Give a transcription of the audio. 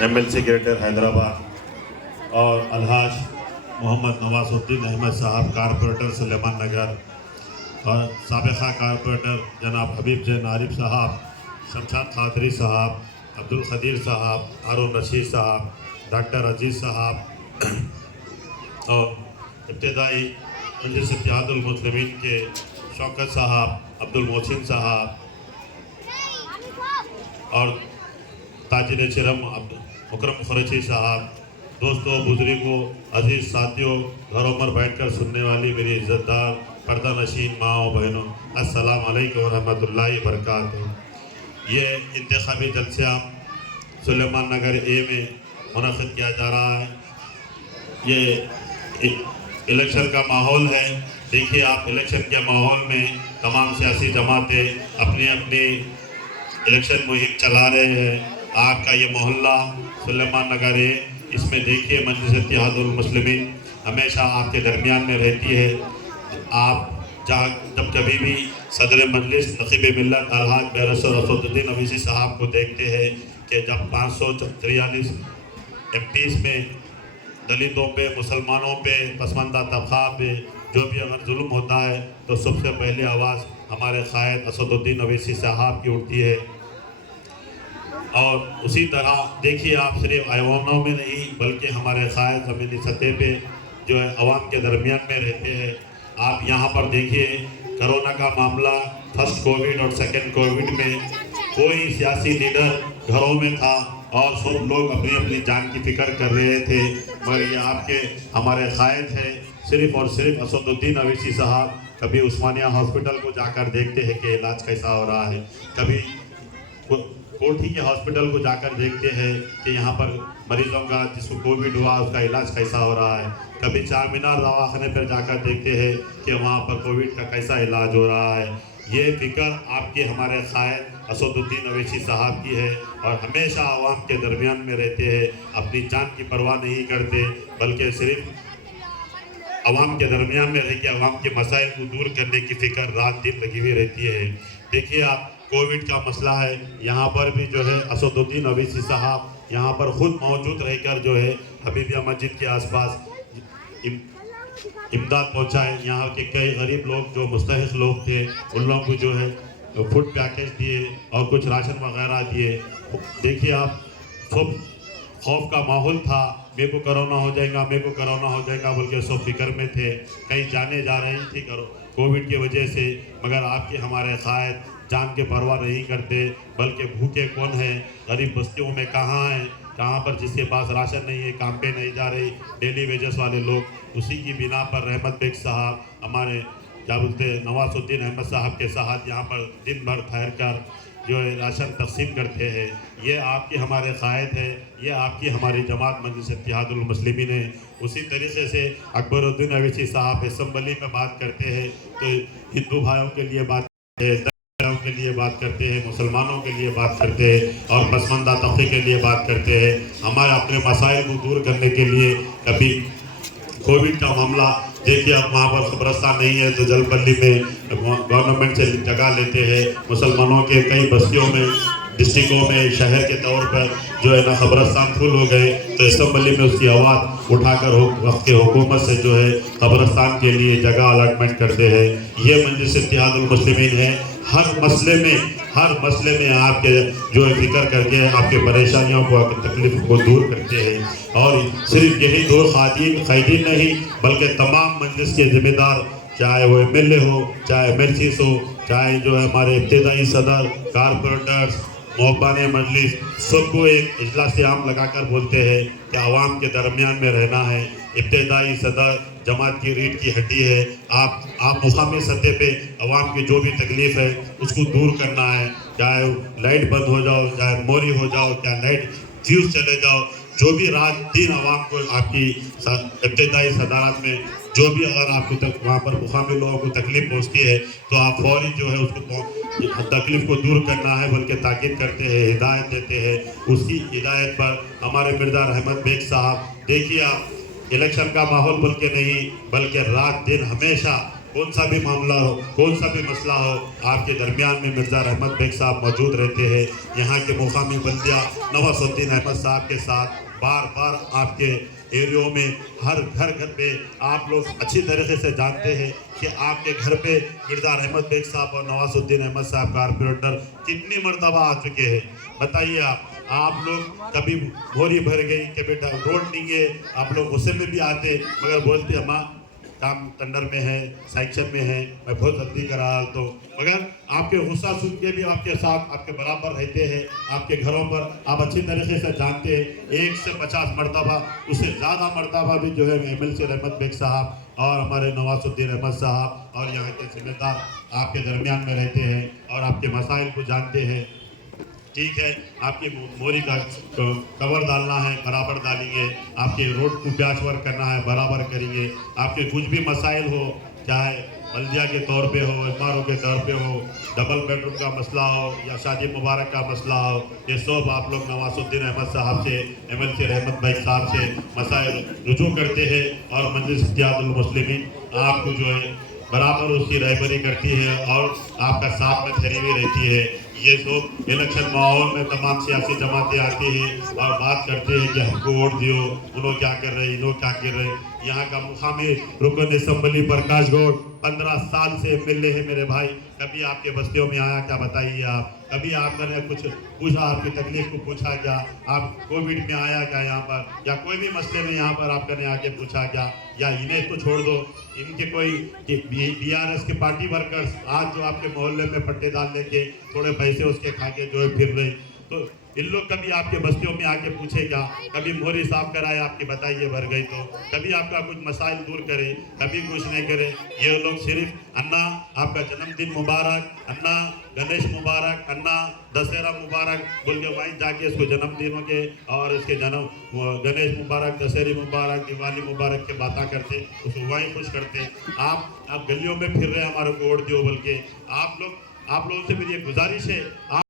MLC greater Hyderabad और अलहाज मोहम्मद नवाजुद्दीन अहमद साहब corporator Suleman नगर और साबिक़ा कारपोरेटर जनाब हबीब जैन आरिफ साहब, शमशाद खादरी साहब, अब्दुल खदीर साहब, हारून रशीद साहब, डॉक्टर अजीज़ साहब और इब्तिदाई मजलिस इत्तेहादुल मुस्लिमीन के शौकत साहब, अब्दुल मोहसिन साहब और ताजिर चिरम मुकरम खुरैशी साहब, दोस्तों, बुजुर्गों, अजीज़ साथियों, घरों पर बैठकर सुनने वाली मेरी इज़्ज़तदार पर्दा नशीन माओ बहनों, अस्सलाम वालेकुम रहमतुल्लाहि व बरकातुहू। ये इंतखाबी जलसा सुलेमान नगर ए में मुनक़िद किया जा रहा है। ये इलेक्शन का माहौल है। देखिए आप, इलेक्शन के माहौल में तमाम सियासी जमातें अपनी अपनी इलेक्शन मुहिम चला रहे हैं। आपका ये मोहल्ला सुलेमान नगर है, इसमें देखिए मजलिस इत्तेहादुल मुस्लिमीन हमेशा आपके दरमियान में रहती है। आप जब कभी भी सदर मजलिस नक़ीब मिल्लत अलहाज बैरिस्टर असदुद्दीन अवीसी साहब को देखते हैं कि जब 543 MPs में दलितों पे, मुसलमानों पे, पसमानदा तबका पे जो भी अगर जुल्म होता है तो सबसे पहले आवाज़ हमारे क़ायद असदुद्दीन अवीसी साहब की उठती है। और उसी तरह देखिए आप, सिर्फ अवामों में नहीं बल्कि हमारे क़ायद ज़मीनी सतह पे जो है अवाम के दरमियान में रहते हैं। आप यहाँ पर देखिए, कोरोना का मामला, फर्स्ट कोविड और सेकंड कोविड में कोई सियासी लीडर घरों में था और सब लोग अपनी अपनी जान की फ़िक्र कर रहे थे, मगर ये आपके हमारे क़ायद है सिर्फ़ और सिर्फ असदुद्दीन अवीसी साहब कभी उस्मानिया हॉस्पिटल को जाकर देखते हैं कि इलाज कैसा हो रहा है, कभी कोठी के हॉस्पिटल को जाकर देखते हैं कि यहाँ पर मरीजों का जिसको कोविड हुआ उसका इलाज कैसा हो रहा है, कभी चार मीनार दवाखाने पर जाकर देखते हैं कि वहाँ पर कोविड का कैसा इलाज हो रहा है। ये फ़िक्र आपके हमारे क़ायद असदुद्दीन अवीसी साहब की है और हमेशा आवाम के दरमियान में रहते हैं, अपनी जान की परवाह नहीं करते बल्कि सिर्फ आवाम के दरमियान में रह के आवाम के मसाइल को दूर करने की फ़िक्र रात दिन लगी हुई रहती है। देखिए आप, कोविड का मसला है, यहाँ पर भी जो है असदुद्दीन अवीसी साहब यहाँ पर ख़ुद मौजूद रहकर जो है हबीबिया मस्जिद के आसपास इमदाद पहुँचाए। यहाँ के कई गरीब लोग जो मुस्तहिक़ लोग थे उन लोगों को जो है फूड पैकेज दिए और कुछ राशन वगैरह दिए। देखिए आप, सब खौफ का माहौल था, मेरे को कोरोना हो जाएगा, मेरे को कोरोना हो जाएगा बोल के सब फिक्र में थे, कहीं जाने जा रहे थी कोविड की वजह से, मगर आपके हमारे क़ायद जान के परवाह नहीं करते बल्कि भूखे कौन है, गरीब बस्तियों में कहाँ हैं, कहाँ पर जिसके पास राशन नहीं है, काम पे नहीं जा रही, डेली वेजेस वाले लोग, उसी की बिना पर रहमत बेग साहब हमारे क्या बोलते हैं नवाजुद्दीन अहमद साहब के साथ यहाँ पर दिन भर ठहर कर जो है राशन तकसीम करते हैं। ये आपके हमारे क़ायद है, ये आपकी हमारी जमात मजलिस इत्तेहादुल मुस्लिमीन है। उसी तरीके से अकबरुद्दीन अवीसी साहब असम्बली में बात करते हैं तो हिंदू भाइयों के लिए बात करते हैं, के लिए बात करते हैं, मुसलमानों के लिए बात करते हैं और पसमानदा तबके के लिए बात करते हैं। हमारे अपने मसाइल को दूर करने के लिए कभी कोविड का मामला देखिए, अब वहाँ पर कब्रस्तान नहीं है तो जलपल्ली में गवर्नमेंट से जगह लेते हैं। मुसलमानों के कई बस्तियों में, डिस्ट्रिक्टों में, शहर के तौर पर जो है ना कब्रस्तान फुल हो गए तो असम्बली में उसकी आवाज़ उठाकर वक्त के हुकूमत से जो है कब्रस्तान के लिए जगह अलॉटमेंट करते हैं। ये मजलिस इत्तेहादुल मुस्लिमीन है, हर मसले में आपके जो है फिक्र करके आपके परेशानियों को, आपकी तकलीफ को दूर करते हैं। और सिर्फ यही दो क़ायदीन नहीं बल्कि तमाम मजलिस के ज़िम्मेदार, चाहे वो MLA हो, चाहे MLCs हो, चाहे जो है हमारे इब्तिदाई सदर, कारपोरेटर्स, मोहब्बान मजलिस, सबको एक इजलास आम लगाकर बोलते हैं कि आवाम के दरमियान में रहना है। इब्तिदाई सदर जमात की रीढ़ की हड्डी है। आप मुकामी सतह पे आवाम की जो भी तकलीफ़ है उसको दूर करना है, चाहे लाइट बंद हो जाओ, चाहे मोरी हो जाओ, चाहे लाइट फ्यूज़ चले जाओ, जो भी रात दिन आवाम को आपकी इब्तिदाई सदारत में जो भी अगर आपको वहाँ पर मुकामी लोगों को तकलीफ़ पहुँचती है तो आप फौरी जो है उसको तकलीफ़ को दूर करना है बल्कि ताकीद करते हैं, हिदायत देते हैं। उसकी हिदायत पर हमारे मिर्ज़ा रहमत बेग साहब, देखिए आप, इलेक्शन का माहौल बल्कि नहीं बल्कि रात दिन हमेशा कौन सा भी मामला हो, कौन सा भी मसला हो, आपके दरमियान में मिर्ज़ा रहमत बेग साहब मौजूद रहते हैं। यहाँ के मुकामी बल्दिया नवाजुद्दीन अहमद साहब के साथ बार बार आपके एरियो में हर घर पे आप लोग अच्छी तरीके से जानते हैं कि आपके घर पे मिर्ज़ा रहमत बेग साहब और नवाजुद्दीन अहमद साहब कारपोरेटर कितनी मरतबा आ चुके हैं। बताइए आप लोग कभी बोरी भर गई कि बेटा रोड नहीं है, आप लोग गुस्से में भी आते मगर बोलते अम्मा काम टेंडर में है, सैक्शन में है, मैं बहुत जल्दी करा रहा तो मगर आपके गुस्सा सुन के भी आपके साथ आपके बराबर रहते हैं। आपके घरों पर आप अच्छी तरीके से जानते हैं 1 से 50 मरतबा उससे ज़्यादा मरतबा भी जो है MLC रहमत बेग साहब और हमारे नवाजुद्दीन अहमद साहब और यहाँ के जिम्मेदार आपके दरमियान में रहते हैं और आपके मसाइल को जानते हैं। ठीक है, आपकी मोरी का कवर डालना है बराबर डालेंगे, आपके रोड को प्याच वर्क करना है बराबर करेंगे, आपके कुछ भी मसाइल हो चाहे बल्दिया के तौर पे हो, इमारों के तौर पे हो, डबल बेडरूम का मसला हो या शादी मुबारक का मसला हो, ये सब आप लोग नवाजुद्दीन अहमद साहब से MLC रहमत बेग साहब से मसाइल रुजू करते हैं और मजलिस इत्तेहादुल मुस्लिमीन आपको जो है बराबर उसकी रहबरी करती है और आपका साथ में खड़ी हुई रहती है। ये सब इलेक्शन माहौल में तमाम सियासी जमातें आती हैं और बात करते हैं कि हमको वोट दियो, उन्होंने क्या कर रहे, इन्हों क्या कर रहे। यहाँ का मुकामी रुकन असम्बली प्रकाश गौड़ 15 साल से MLA है मेरे भाई, कभी आपके बस्तियों में आया क्या बताइए आप? कभी आपने कुछ पूछा, आपकी तकलीफ को पूछा क्या? आप कोविड में आया क्या यहाँ पर या कोई भी मसले में यहाँ पर आपने आके पूछा क्या? या इन्हें तो छोड़ दो, इनके कोई BRS के पार्टी वर्कर्स आज जो आपके मोहल्ले में पट्टे डाल लेके थोड़े पैसे उसके खा के जो है फिर रहे, तो इन लोग कभी आपके बस्तियों में आके पूछेगा? कभी मोहरी साफ कराए आपकी बताइए भर गई तो? कभी आपका कुछ मसाइल दूर करे? कभी कुछ नहीं करे। ये लोग सिर्फ अन्ना आपका जन्मदिन मुबारक, अन्ना गणेश मुबारक, अन्ना दशहरा मुबारक बोल के वहीं जाके इसको जन्मदिनों के और इसके जन्म गणेश मुबारक, दशहरी मुबारक, दिवाली मुबारक के बातें करते, उसको वहीं खुश करते। आप गलियों में फिर रहे हमारे को वोट दियो बोल के। आप लोगों से मेरी एक गुजारिश है,